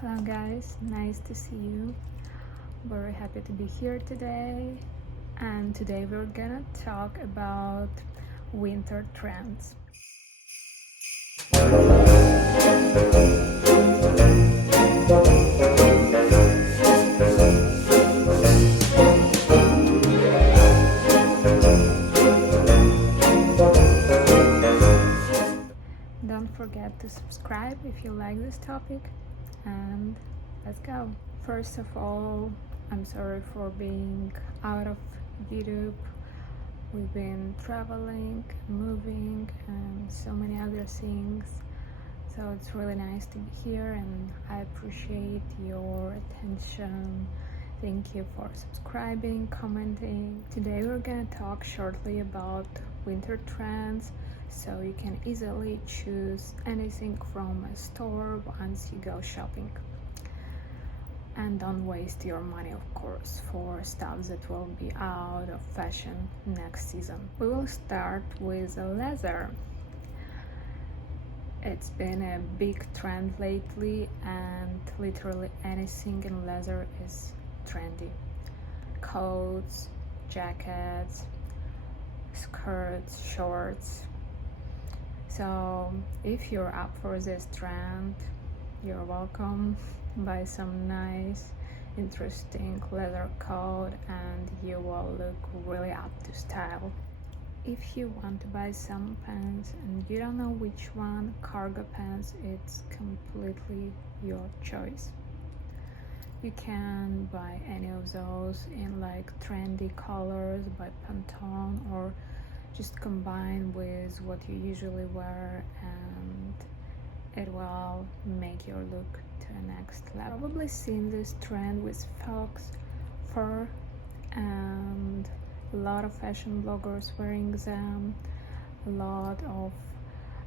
Hello guys, nice to see you. Very happy to be here today. And today we're gonna talk about winter trends. Don't forget to subscribe if you like this topic, and let's go. First of all, I'm sorry for being out of YouTube. We've been traveling, moving, and so many other things. So it's really nice to be here, and I appreciate your attention. Thank you for subscribing, commenting. Today we're gonna talk shortly about winter trends, so you can easily choose anything from a store once you go shopping. And don't waste your money, of course, for stuff that will be out of fashion next season. We will start with leather. It's been a big trend lately, and literally anything in leather is trendy. Coats, jackets, skirts, shorts. So if you're up for this trend, you're welcome. Buy some nice, interesting leather coat and you will look really up to style. If you want to buy some pants and you don't know which one, cargo pants, it's completely your choice. You can buy any of those in like trendy colors by Pantone, or just combine with what you usually wear, and it will make your look to the next level. Probably seen this trend with fox fur, and a lot of fashion bloggers wearing them. A lot of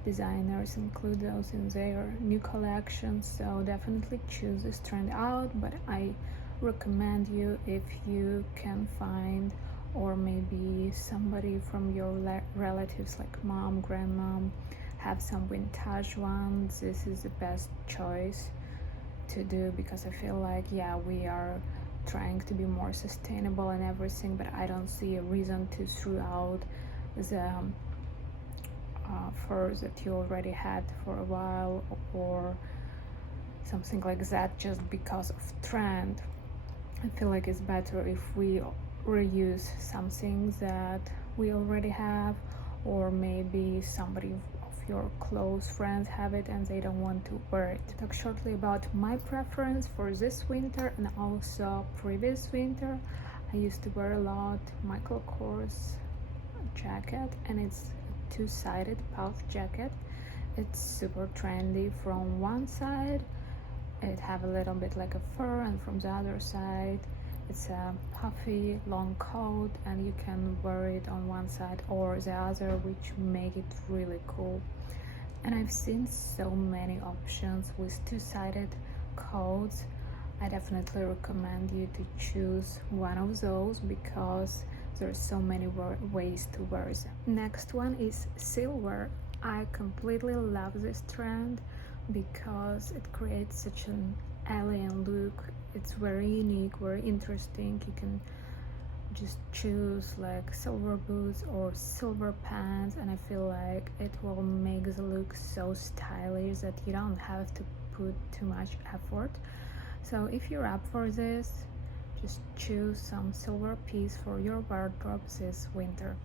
designers include those in their new collections, so definitely choose this trend out. But I recommend you, if you can find, or maybe somebody from your relatives like mom, grandmom, have some vintage ones, this is the best choice to do, because I feel like, yeah, we are trying to be more sustainable and everything, but I don't see a reason to throw out the furs that you already had for a while or something like that just because of trend. I feel like it's better if we reuse something that we already have, or maybe somebody of your close friends have it and they don't want to wear it. Talk shortly about my preference for this winter and also previous winter. I used to wear a lot Michael Kors jacket, and it's a two-sided puff jacket. It's super trendy. From one side it have a little bit like a fur, and from the other side it's a puffy long coat, and you can wear it on one side or the other, which make it really cool. And I've seen so many options with two-sided coats. I definitely recommend you to choose one of those because there's so many ways to wear them. Next one is silver. I completely love this trend because it creates such an alien look. It's very unique, very interesting. You can just choose like silver boots or silver pants, and I feel like it will make the look so stylish that you don't have to put too much effort. So if you're up for this, just choose some silver piece for your wardrobe this winter.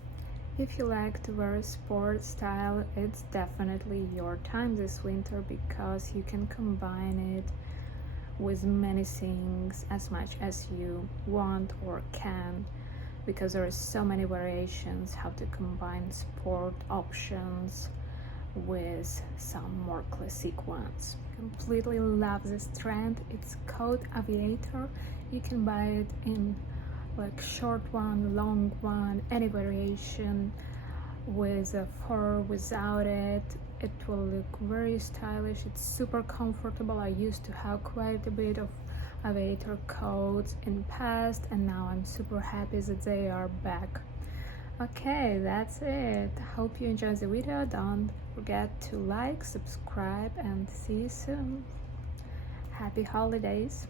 If you like to wear sport style, it's definitely your time this winter because you can combine it with many things as much as you want or can, because there are so many variations how to combine sport options with some more classic ones. Completely love this trend. It's called Aviator. You can buy it in like short one, long one, any variation, with a fur, without it. It will look very stylish. It's super comfortable. I used to have quite a bit of aviator coats in past, and now I'm super happy that they are back. Okay, that's it. Hope you enjoyed the video. Don't forget to like, subscribe, and see you soon. happy holidays.